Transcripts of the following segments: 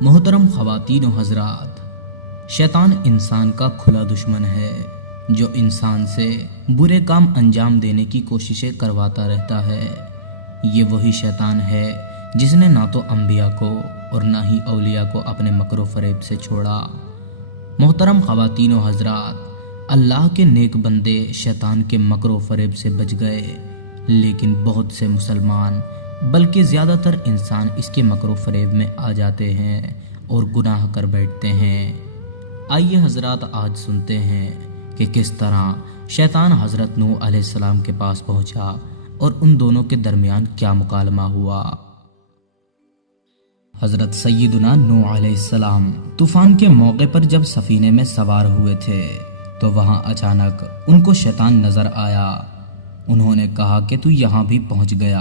मोहतरम ख़वातीन व हज़रात, शैतान इंसान का खुला दुश्मन है जो इंसान से बुरे काम अंजाम देने की कोशिशें करवाता रहता है। ये वही शैतान है जिसने ना तो अंबिया को और ना ही औलिया को अपने मकरो फरेब से छोड़ा। मोहतरम ख़वातीन व हज़रात, अल्लाह के नेक बंदे शैतान के मकरो फरेब से बच गए, लेकिन बहुत से मुसलमान बल्कि ज़्यादातर इंसान इसके मकरो फरेब में आ जाते हैं और गुनाह कर बैठते हैं। आइए हज़रात, आज सुनते हैं कि किस तरह शैतान हज़रत नूह अलैहिस्सलाम के पास पहुंचा और उन दोनों के दरमियान क्या मुकालमा हुआ। हज़रत सैयदुना नूह अलैहिस्सलाम तूफ़ान के मौके पर जब सफ़ीने में सवार हुए थे तो वहाँ अचानक उनको शैतान नज़र आया। उन्होंने कहा कि तू यहाँ भी पहुँच गया,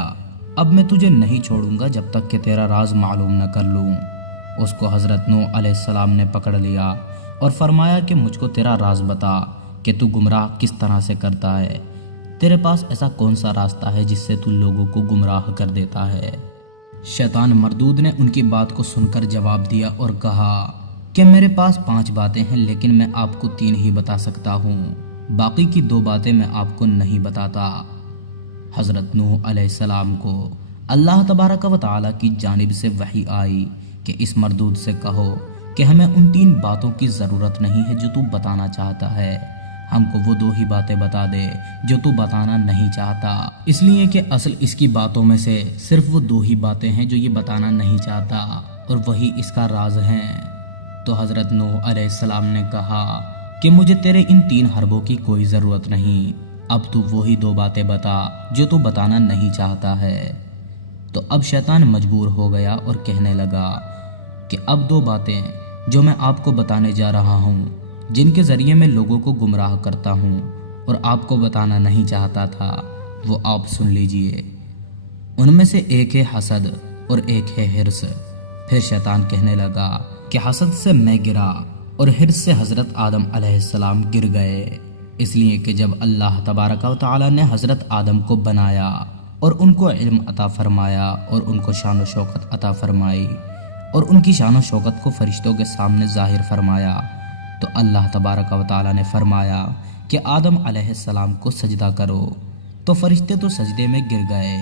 अब मैं तुझे नहीं छोड़ूंगा जब तक कि तेरा राज मालूम न कर लूँ। उसको हज़रत नूह अलैहिस्सलाम ने पकड़ लिया और फरमाया कि मुझको तेरा राज बता कि तू गुमराह किस तरह से करता है। तेरे पास ऐसा कौन सा रास्ता है जिससे तू लोगों को गुमराह कर देता है। शैतान मरदूद ने उनकी बात को सुनकर जवाब दिया और कहा कि मेरे पास 5 बातें हैं, लेकिन मैं आपको 3 ही बता सकता हूँ, बाकी की 2 बातें मैं आपको नहीं बताता। हज़रत नूह अलैहिस्सलाम को अल्लाह तबारक व तआला की जानिब से वही आई कि इस मरदूद से कहो कि हमें उन 3 बातों की ज़रूरत नहीं है जो तू बताना चाहता है, हमको वो 2 ही बातें बता दे जो तू बताना नहीं चाहता। इसलिए कि असल इसकी बातों में से सिर्फ वो 2 ही बातें हैं जो ये बताना नहीं चाहता और वही इसका राज हैं। तो हज़रत नूह अलैहिस्सलाम ने कहा कि मुझे तेरे इन 3 हरबों की कोई ज़रूरत नहीं, अब तू वही 2 बातें बता जो तू बताना नहीं चाहता है। तो अब शैतान मजबूर हो गया और कहने लगा कि अब 2 बातें जो मैं आपको बताने जा रहा हूँ, जिनके ज़रिए मैं लोगों को गुमराह करता हूँ और आपको बताना नहीं चाहता था, वो आप सुन लीजिए। उनमें से एक है हसद और एक है हिर्स। फिर शैतान कहने लगा कि हसद से मैं गिरा और हिर्स से हज़रत आदम अलैहिस्सलाम गिर गए, इसलिए कि जब अल्लाह तबारक व तआला ने हज़रत आदम को बनाया और उनको इल्म अता फरमाया और उनको शान व शौकत अता फरमाई और उनकी शान व शौकत को फरिश्तों के सामने ज़ाहिर फरमाया, तो अल्लाह तबारक व तआला ने फरमाया कि आदम अलैहिस्सलाम को सजदा करो। तो फरिश्ते तो सजदे में गिर गए।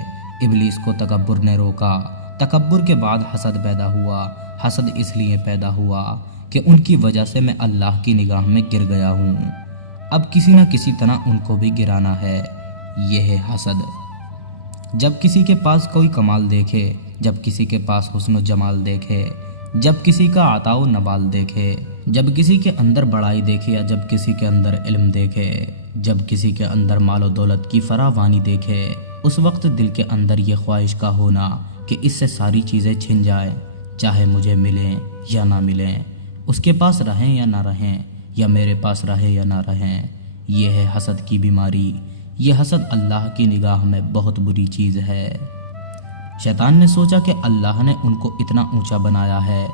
इब्लीस को तकब्बुर ने रोका। तकब्बुर के बाद हसद पैदा हुआ। हसद इसलिए पैदा हुआ कि उनकी वजह से मैं अल्लाह की निगाह में गिर गया हूँ। अब किसी न किसी तरह उनको भी गिराना है। यह है हसद। जब किसी के पास कोई कमाल देखे, जब किसी के पास हुस्न जमाल देखे, जब किसी का अताओ नबाल देखे, जब किसी के अंदर बड़ाई देखे या जब किसी के अंदर इल्म देखे, जब किसी के अंदर मालो दौलत की फरावानी देखे, उस वक्त दिल के अंदर ये ख्वाहिश का होना कि इससे सारी चीज़ें छिन जाएं, चाहे मुझे मिलें या ना मिलें, उसके पास रहें या ना रहें, या मेरे पास रहे या ना रहें। यह है हसद की बीमारी। यह हसद अल्लाह की निगाह में बहुत बुरी चीज़ है। शैतान ने सोचा कि अल्लाह ने उनको इतना ऊंचा बनाया है,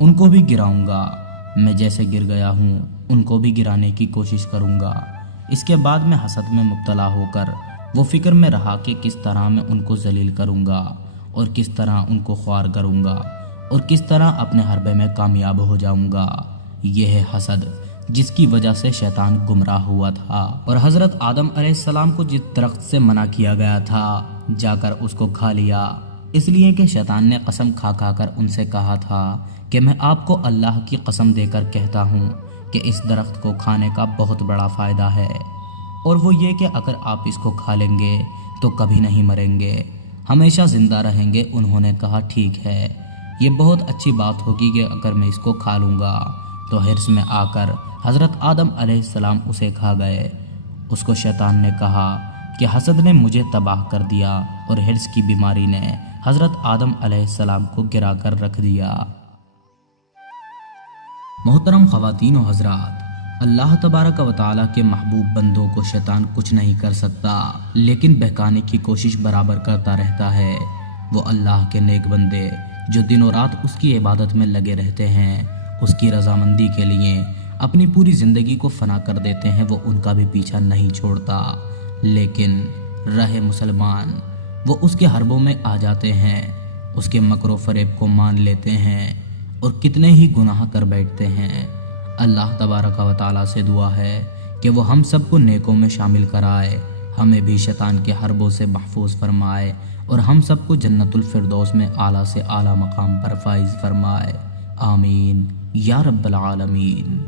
उनको भी गिराऊंगा। मैं जैसे गिर गया हूँ उनको भी गिराने की कोशिश करूँगा। इसके बाद मैं हसद में मुब्तला होकर वो फिक्र में रहा कि किस तरह मैं उनको जलील करूँगा और किस तरह उनको ख्वार करूँगा और किस तरह अपने हरबे में कामयाब हो जाऊँगा। यह है हसद, जिसकी वजह से शैतान गुमराह हुआ था और हज़रत आदम अलैहिस्सलाम को जिस दरख्त से मना किया गया था जाकर उसको खा लिया, इसलिए कि शैतान ने कसम खा खा कर उनसे कहा था कि मैं आपको अल्लाह की कसम देकर कहता हूँ कि इस दरख्त को खाने का बहुत बड़ा फ़ायदा है, और वो ये कि अगर आप इसको खा लेंगे तो कभी नहीं मरेंगे, हमेशा ज़िंदा रहेंगे। उन्होंने कहा ठीक है, ये बहुत अच्छी बात होगी कि अगर मैं इसको खा लूँगा। तो हिर्स में आकर हज़रत आदम अलैहिस्सलाम उसे खा गए। उसको शैतान ने कहा कि हसद ने मुझे तबाह कर दिया और हिर्स की बीमारी ने हज़रत आदम अलैहिस्सलाम को गिरा कर रख दिया। मोहतरम ख़वातीन व हज़रात, अल्लाह तबारक व तआला के महबूब बंदों को शैतान कुछ नहीं कर सकता, लेकिन बहकाने की कोशिश बराबर करता रहता है। वो अल्लाह के नेक बंदे जो दिनों रात उसकी इबादत में लगे रहते हैं, उसकी रजामंदी के लिए अपनी पूरी ज़िंदगी को फना कर देते हैं, वो उनका भी पीछा नहीं छोड़ता। लेकिन रहे मुसलमान, वो उसके हरबों में आ जाते हैं, उसके मकरो फरेब को मान लेते हैं اور کتنے ہی گناہ کر بیٹھتے ہیں۔ اللہ تبارک و تعالیٰ سے دعا ہے کہ وہ ہم سب کو نیکوں میں شامل کرائے، ہمیں بھی شیطان کے حربوں سے محفوظ فرمائے اور ہم سب کو جنت الفردوس میں اعلیٰ سے اعلیٰ مقام پر فائز فرمائے۔ آمین یا رب العالمین۔